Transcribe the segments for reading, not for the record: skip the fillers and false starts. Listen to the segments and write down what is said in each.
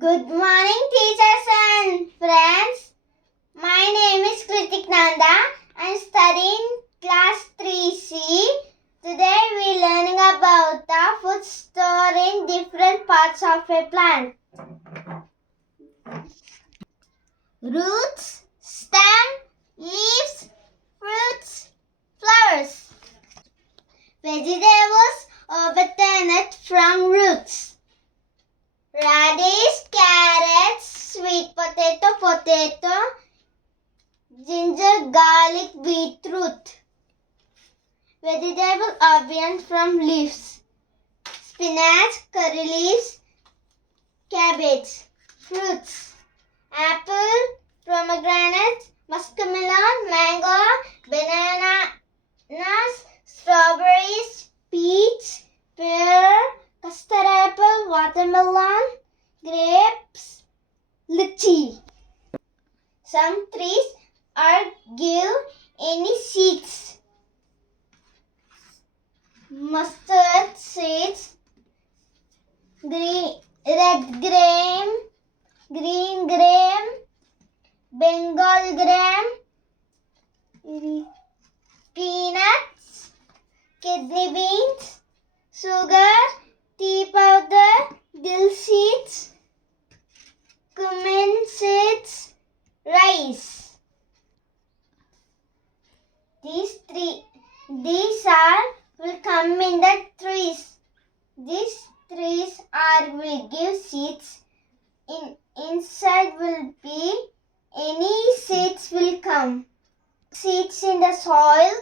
Good morning, teachers and friends. My name is Kritik Nanda. I am studying class 3C. Today we are learning about the food stored in different parts of a plant. Roots, stem, leaves, fruits, flowers. Vegetables obtain from roots. Radish, carrots, sweet potato, ginger, garlic, beetroot. Vegetable obtained from leaves. Spinach, curry leaves, cabbage. Fruits. Apple, pomegranate, muskmelon, mango, bananas, strawberries, peach, pear, custard apple, watermelon, grapes, lychee. Some trees are give any seeds. Mustard seeds, red gram, green gram, Bengal gram, peanuts, kidney beans, sugar, tea powder, dill seeds, cumin seeds, rice. These will come in the trees. These trees will give seeds. Inside will be any seeds will come. Seeds in the soil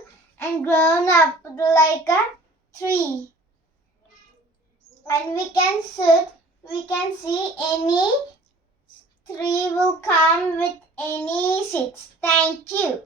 and grown up like a tree. And we can see any tree will come with any seeds. Thank you.